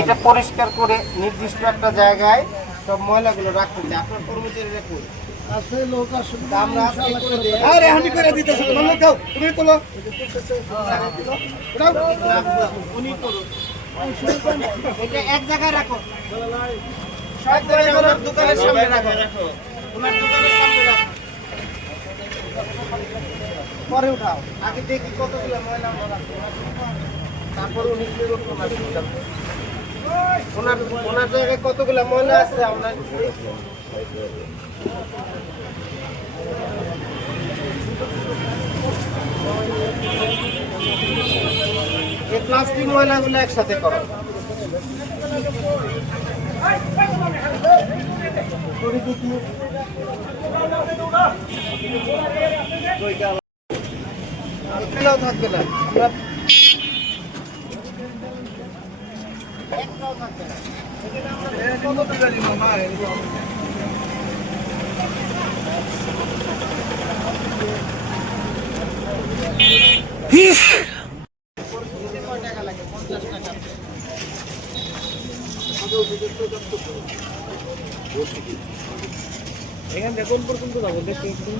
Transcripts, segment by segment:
এটা পরিষ্কার করে নির্দিষ্ট একটা জায়গায় সব ময়লাগুলো রাখতে হবে। আপনার কর্মচারী রাখুন আছে লোক আসলে আমরা আজকে করে দেই। আরে হাঁটি করে দিতেছ তো লোক দাও তুমি তোলো উনি করুন এটা এক জায়গায় রাখো সব জায়গায় ওনার দোকানের সামনে রাখো ওনার দোকানের সামনে রাখো পরে উঠাও আগে দেখি কতগুলো ময়লা আছে তারপর উনি বের করুন ওনার জায়গায় কতগুলো ময়লা আছে আমরা এই প্লাস্টিক ময়লাগুলো একসাথে করো থাকবে না এখান থেকে কোন পর্যন্ত যাবো দেখতে একটু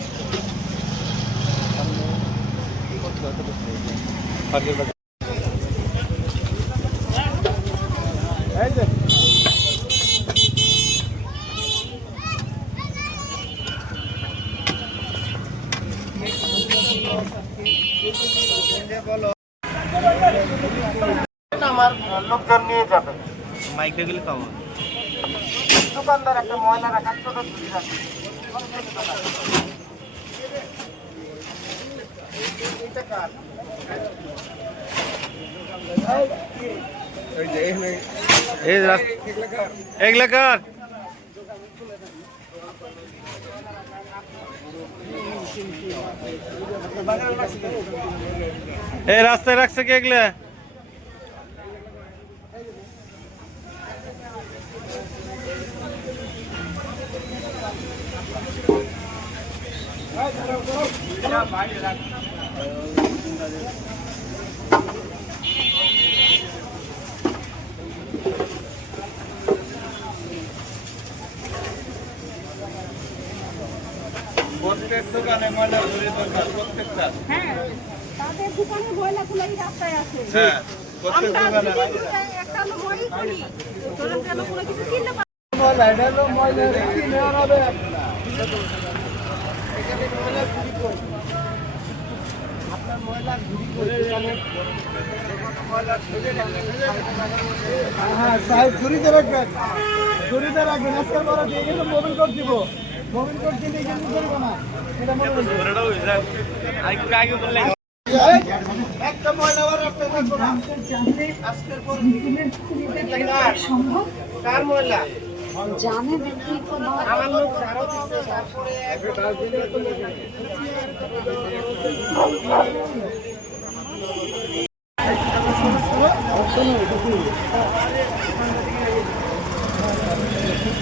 আমার লোকজন নিয়ে যাবে মাইকটা গেলে খাওয়া দোকানদার একটা ময়লা রাখার ছোট ঝুড়ি রাখবে রাস্তায় রাখছে কি এগুলা প্রত্যেক দোকানে ময়লা ধরে দরকার প্রত্যেকটা হ্যাঁ তাদের দোকানে ময়লা গুলাই রাস্তায় আছে হ্যাঁ প্রত্যেক দোকানে একটা ময়লা করি তোরা কেন পুরো কিছু কিনতে পারো ময়লা এটা ময়লা কিনে আনাবে আপনারা এখানে ময়লা ঘুরি কই আপনার ময়লা ঘুরি কই দোকানে ময়লা ঢেলে হ্যাঁ সাহেব ঘুরিতে রাখবেন আজকে বড় দিয়ে গেলে মোবাইল কোড দিব মোবাইল কোড দিলে কিন্তু করব না এটা মনে রাখবেন আগে বললে একটা ময়লা আর রাস্তা থাকবে না আজকের পর সম্ভব কার ময়লা জানে দেখি তো আমার লোক আরো দিতে তারপরে একটা ডাস্টবিনে তো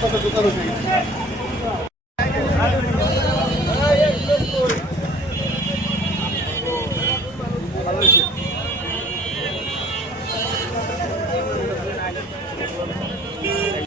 কত দোকান আছে